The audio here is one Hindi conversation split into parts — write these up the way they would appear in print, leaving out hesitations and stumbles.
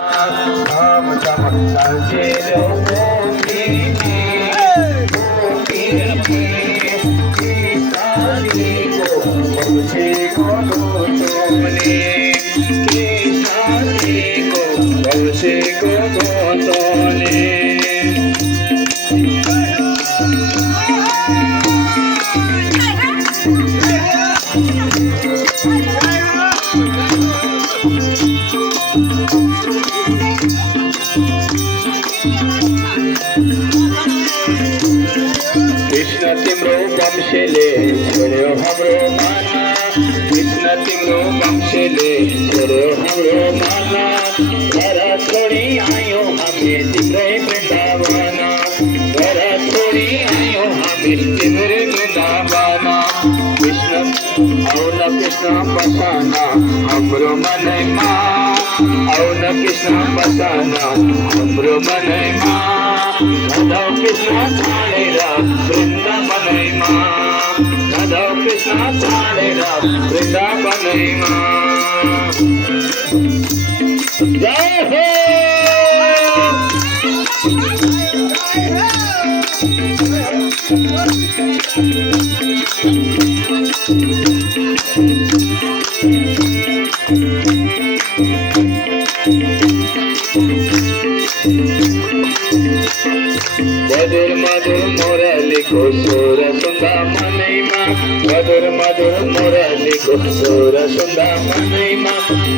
धाम धाम सांचे रो सारी को मुझे को तुमने सारी को मुझे को तुमने कृष्ण तिम्रो वंशले छोड्यो हाम्रो माना कृष्ण तिम्रो वंशले छोड्यो हाम्रो माना घर छोडी आयो हामी तिम्रै वृन्दावन घर छोडी आयो हामी तिम्रै वृन्दावन कृष्ण आउन कृष्ण बसाना हाम्रो मनैमा आउन कृष्ण बसाना हाम्रो मनैमा राधा कृष्ण छाडेर वृन्दावनैमा राधा कृष्ण छाडेर वृन्दावनैमा जय हो मधुर मधुर मुरलीको स्वर सुन्दा मनैमा मधुर मधुर मुरलीको स्वर सुन्दा मनैमा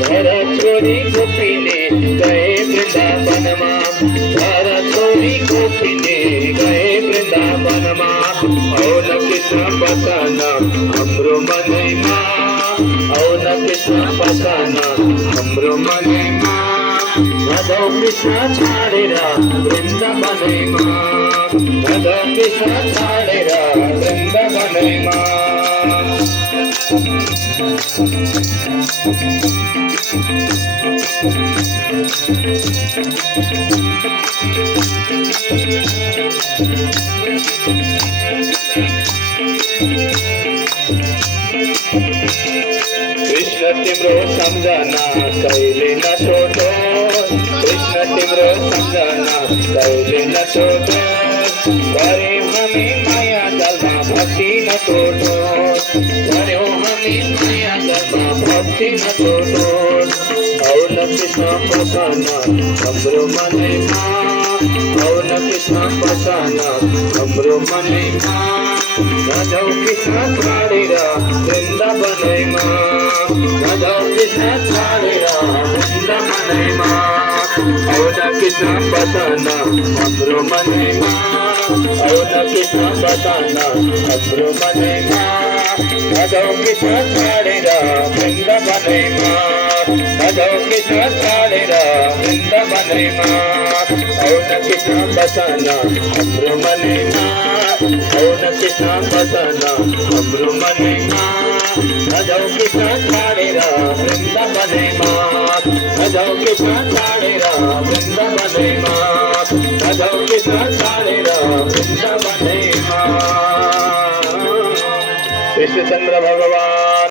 घर छोरी गोपिने गए वृन्दावनमा घर छोरी गोपिने गए वृन्दावनमा औन कृष्ण बसन हाम्रो मनैमा औन कृष्ण बसन हाम्रो मनैमा राधा कृष्ण छाडेर वृन्दावनैमा राधा कृष्ण छाडेर वृन्दावनैमा कृष्ण तिम्रो सम्झना कहिले नछोडो कृष्ण तिम्रो सम्झना कहिले नछोडो गर्यौँ हामी माया जलमा भक्ति नछोडो गर्यौँ हामी माया जलमा भक्ति नछोडो औन कृष्ण बसन हाम्रो मनैमा औन कृष्ण बसन हाम्रो मनैमा राधा कृष्ण छाडेर वृन्दावनैमा राधा कृष्ण छाडेर वृन्दावनैमा औन कृष्ण बसन हाम्रो मनैमा औन कृष्ण बसन हाम्रो मनैमा राधा कृष्ण छाडेर वृन्दावनैमा राधा कृष्ण छाडेर वृन्दावनैमा औन कृष्ण बसन हाम्रो मनैमा औन कृष्ण बसन हाम्रो मनैमा राधा कृष्ण छाडेर वृन्दावनैमा राधा कृष्ण छाडेर वृन्दावनैमा राधा कृष्ण छाडेर वृन्दावनैमा कृष्णचन्द्र भगवान